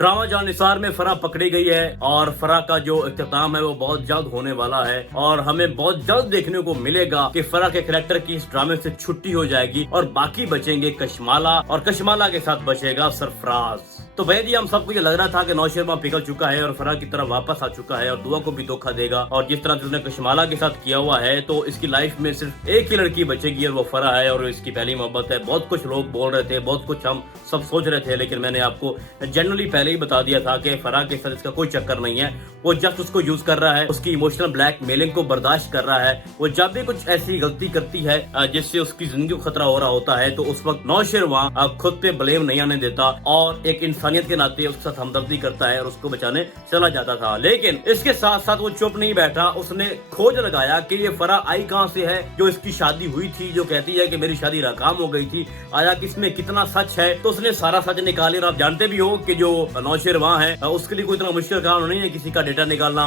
Drama Jannisar में फराह पकड़ी गई है और फराह का जो इख्तिताम है वो बहुत जल्द होने वाला है और हमें बहुत जल्द देखने को मिलेगा कि फराह के कैरेक्टर की इस ड्रामे से छुट्टी हो जाएगी और बाकी बचेंगे कशमाला और कशमाला के साथ बचेगा सरफराज। तो भैया जी हम सबको ये लग रहा था कि नौशेरमा पिघल चुका है और फराह की तरफ वापस आ चुका है और दुआ को भी धोखा देगा और जिस तरह से उसने कशमाला के साथ किया हुआ है तो इसकी लाइफ में सिर्फ एक ही लड़की बचेगी और वो फराह है और इसकी पहली मोहब्बत है। बहुत कुछ लोग बोल रहे थे, बहुत कुछ हम सब सोच रहे थे, लेकिन मैंने आपको जनरली पहले ही बता दिया था कि फराह के साथ इसका कोई चक्कर नहीं है। वो जस्ट उसको यूज कर रहा है, उसकी इमोशनल ब्लैकमेलिंग को बर्दाश्त कर रहा है। वो जब भी कुछ ऐसी गलती करती है जिससे उसकी जिंदगी को खतरा हो रहा होता है तो उस वक्त नौशेरवां खुद पे ब्लेम नहीं आने देता और एक इंसानियत के नाते उसके साथ हमदर्दी करता है और उसको बचाने चला जाता था। लेकिन इसके साथ साथ वो चुप नहीं बैठा, उसने खोज लगाया कि ये फराह आई कहां से है जो इसकी शादी हुई थी, जो कहती है कि मेरी शादी नाकाम हो गई थी, आया किसमें कितना सच है। तो उसने सारा सच निकाले और आप जानते भी हो कि जो नौशेरवां है उसके लिए कोई इतना मुश्किल काम नहीं है किसी का डेटा निकालना,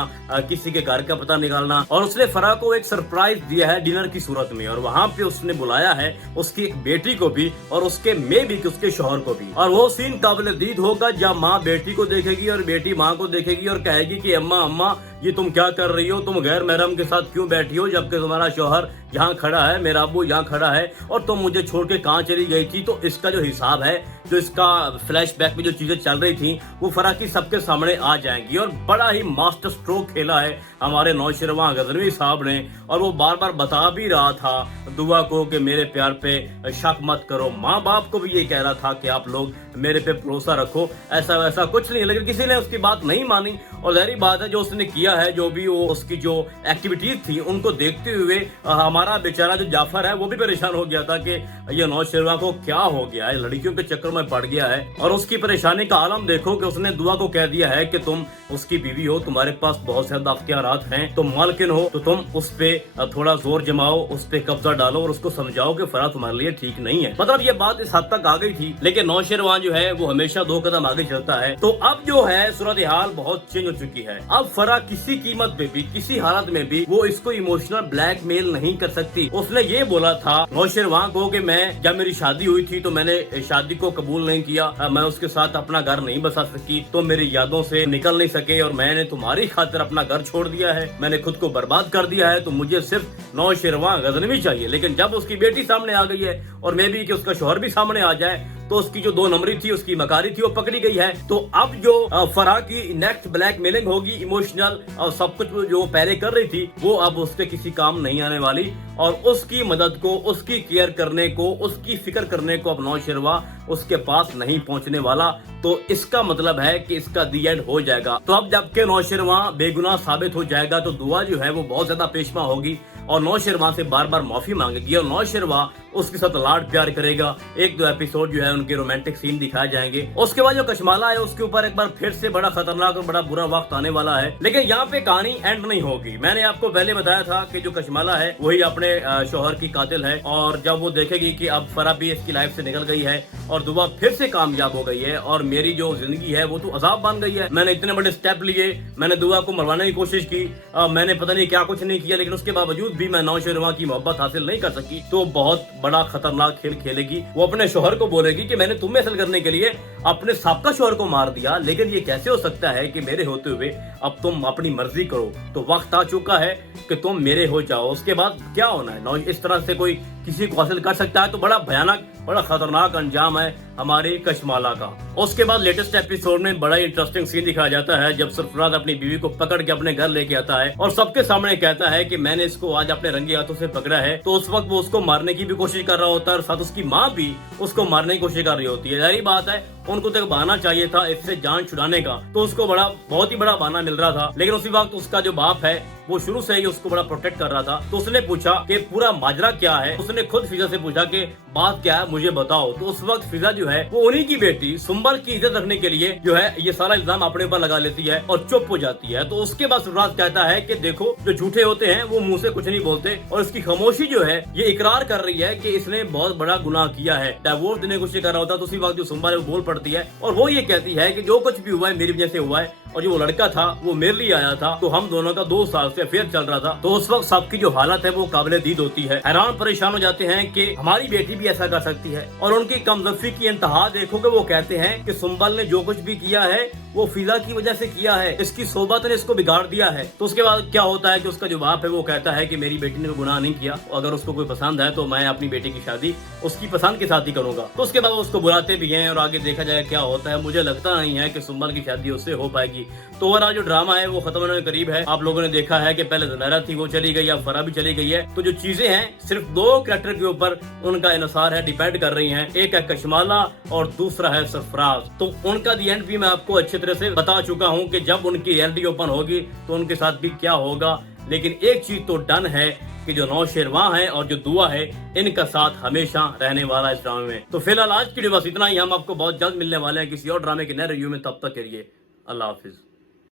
किसी के घर का पता निकालना। और उसने फराह को एक सरप्राइज दिया है डिनर की सूरत में और वहाँ पे उसने बुलाया है उसकी एक बेटी को भी और उसके में भी उसके शौहर को भी। और वो सीन काबिल दीद होगा जब माँ बेटी को देखेगी और बेटी माँ को देखेगी और कहेगी कि अम्मा अम्मा ये तुम क्या कर रही हो, तुम गैर महरम के साथ क्यों बैठी हो जबकि तुम्हारा शौहर यहाँ खड़ा है, मेरा अब्बू यहाँ खड़ा है और तुम मुझे छोड़ के कहाँ चली गई थी। तो इसका जो हिसाब है, जो इसका फ्लैशबैक में जो चीजें चल रही थी वो फराह की सबके सामने आ जाएंगी। और बड़ा ही मास्टर स्ट्रोक खेला है हमारे नौशेरवां गजनवी साहब ने और वो बार बार बता भी रहा था दुआ को कि मेरे प्यार पे शक मत करो। माँ बाप को भी ये कह रहा था कि आप लोग मेरे पे भरोसा रखो, ऐसा वैसा कुछ नहीं, लेकिन किसी ने उसकी बात नहीं मानी। और जहरी बात है जो उसने किया है, जो भी वो उसकी जो एक्टिविटीज थी उनको देखते हुए हमारा बेचारा जो जाफर है वो भी परेशान हो गया था कि ये नौशेरवां को क्या हो गया है, लड़कियों के चक्कर में पड़ गया है। और उसकी परेशानी का आलम देखो कि उसने दुआ को कह दिया है कि तुम उसकी बीवी हो, तुम्हारे पास बहुत ज्यादा अख्तियारात हैं, तुम मालकिन हो, तो तुम उस पे थोड़ा जोर जमाओ, उस पे कब्जा डालो और उसको समझाओ कि फराह तुम्हारे लिए ठीक नहीं है। मतलब ये बात इस हद तक आ गई थी, लेकिन नौशेरवां जो है वो हमेशा 2 कदम आगे चलता है। तो अब जो है सूरत हाल बहुत चेंज हो चुकी है। अब फराह किसी कीमत पे भी, किसी हालत में भी वो इसको इमोशनल ब्लैकमेल नहीं कर सकती। उसने ये बोला था नौशेरवां को कि मैं जब मेरी शादी हुई थी तो मैंने शादी को कबूल नहीं किया, मैं उसके साथ अपना घर नहीं बसा सकी, तो मेरी यादों से निकल नहीं सके और मैंने तुम्हारी खातिर अपना घर छोड़ दिया है, मैंने खुद को बर्बाद कर दिया है, तो मुझे सिर्फ नौशेरवां गजनवी चाहिए। लेकिन जब उसकी बेटी सामने आ गई है और मे भी कि उसका शौहर भी सामने आ जाए तो उसकी जो 2 नंबरी थी, उसकी मकारी थी, वो पकड़ी गई है। तो अब जो फराह की नेक्स्ट ब्लैकमेलिंग होगी इमोशनल और सब कुछ जो पहले कर रही थी वो अब उसके किसी काम नहीं आने वाली और उसकी मदद को, उसकी केयर करने को, उसकी फिक्र करने को अब नौशेरवां उसके पास नहीं पहुंचने वाला। तो इसका मतलब है कि इसका दी एंड हो जाएगा। तो अब जबकि नौशेरवां बेगुनाह साबित हो जाएगा तो दुआ जो है वो बहुत ज्यादा पेशमा होगी और नौशेरवां से बार बार माफी मांगेगी और नौशेरवां उसके साथ लाड प्यार करेगा। 1-2 एपिसोड जो है उनके रोमांटिक सीन दिखाए जाएंगे। उसके बाद जो कशमाला है उसके ऊपर एक बार फिर से बड़ा खतरनाक और बड़ा बुरा वक्त आने वाला है। लेकिन यहाँ पे कहानी एंड नहीं होगी। मैंने आपको पहले बताया था कि जो कशमाला है वही अपने शौहर की कातिल है और जब वो देखेगी कि अब फराह भी इसकी लाइफ से निकल गई है और दुआ फिर से कामयाब हो गई है और मेरी जो जिंदगी है वो तो अजाब बन गई है, मैंने इतने बड़े स्टेप लिए, मैंने दुआ को मरवाने की कोशिश की, मैंने पता नहीं क्या कुछ नहीं किया, लेकिन उसके बावजूद भी मैं नौशेरवां की मोहब्बत हासिल नहीं कर सकी, तो बहुत बड़ा खतरनाक खेल खेलेगी। वो अपने शौहर को बोलेगी कि मैंने तुम्हें हासिल करने के लिए अपने साबका शौहर को मार दिया, लेकिन ये कैसे हो सकता है कि मेरे होते हुए अब तुम अपनी मर्जी करो, तो वक्त आ चुका है कि तुम मेरे हो जाओ। उसके बाद क्या होना है, इस तरह से कोई किसी को हासिल कर सकता है तो बड़ा भयानक, बड़ा खतरनाक अंजाम है हमारे कशमाला का। उसके बाद लेटेस्ट एपिसोड में बड़ा इंटरेस्टिंग सीन दिखाया जाता है जब सरफराज अपनी बीवी को पकड़ के अपने घर लेके आता है और सबके सामने कहता है कि मैंने इसको आज अपने रंगे हाथों से पकड़ा है। तो उस वक्त वो उसको मारने की भी कोशिश कर रहा होता है और साथ उसकी माँ भी उसको मारने की कोशिश कर रही होती है। जाहिर बात है उनको तो एक बहाना चाहिए था इससे जान छुड़ाने का, तो उसको बहुत ही बड़ा बहाना मिल रहा था। लेकिन उसी वक्त उसका जो बाप है वो शुरू से ही उसको बड़ा प्रोटेक्ट कर रहा था। तो उसने पूछा कि पूरा माजरा क्या है, उसने खुद फिजा से पूछा कि बात क्या है मुझे बताओ। तो उस वक्त फिजा जो है वो उन्हीं की बेटी सुंबल की इज्जत रखने के लिए जो है ये सारा इल्जाम अपने ऊपर लगा लेती है और चुप हो जाती है। तो उसके बाद सरफराज कहता है कि देखो जो झूठे होते हैं वो मुंह से कुछ नहीं बोलते और इसकी खामोशी जो है ये इकरार कर रही है कि इसने बहुत बड़ा गुनाह किया है। डिवोर्स देने की कोशिश कर रहा होता है तो उसी वक्त जो सुंबल है वो बोल पड़ती है और वो ये कहती है कि जो कुछ भी हुआ है मेरी वजह से हुआ है और जो वो लड़का था वो मेरे लिए आया था, तो हम दोनों का 2 साल से अफेयर चल रहा था। तो उस वक्त सबकी जो हालत है वो काबिले दीद होती है, हैरान परेशान हो जाते हैं कि हमारी बेटी भी ऐसा कर सकती है। और उनकी कमजोरी की इंतहा देखोगे, वो कहते हैं कि सुंबल ने जो कुछ भी किया है वो फिजा की वजह से किया है, इसकी सोबत ने इसको बिगाड़ दिया है। तो उसके बाद क्या होता है कि उसका जो बाप है वो कहता है कि मेरी बेटी ने कोई गुनाह नहीं किया, अगर उसको कोई पसंद है तो मैं अपनी बेटी की शादी उसकी पसंद के साथ ही करूंगा। तो उसके बाद उसको बुलाते भी हैं और आगे देखा जाए क्या होता है। मुझे लगता नहीं है कि सुंबल की शादी उससे हो पाएगी। तो ओवरऑल जो ड्रामा है वो खत्म होने के करीब है। आप लोगों ने देखा है कि पहले ज़ुनैरा थी, वो चली गई, अब फरा भी चली गई है। तो जो चीजें हैं सिर्फ 2 कैरेक्टर के ऊपर उनका इन्हिसार है, डिपेंड कर रही हैं। एक है कशमाला और दूसरा है सरफराज। तो उनका दी एंड भी मैं आपको अच्छी तरह से बता चुका हूं कि जब उनकी रियलिटी ओपन होगी तो उनके साथ भी क्या होगा। लेकिन एक चीज तो डन है कि जो नौशेरवां है और जो दुआ है, इनका साथ हमेशा रहने वाला है इस ड्रामे में। तो फिलहाल आज की वीडियो बस इतना ही। हम आपको बहुत जल्द मिलने वाले हैं किसी और ड्रामे के नए रिव्यू में। तब तक के लिए अल्लाह हाफिज।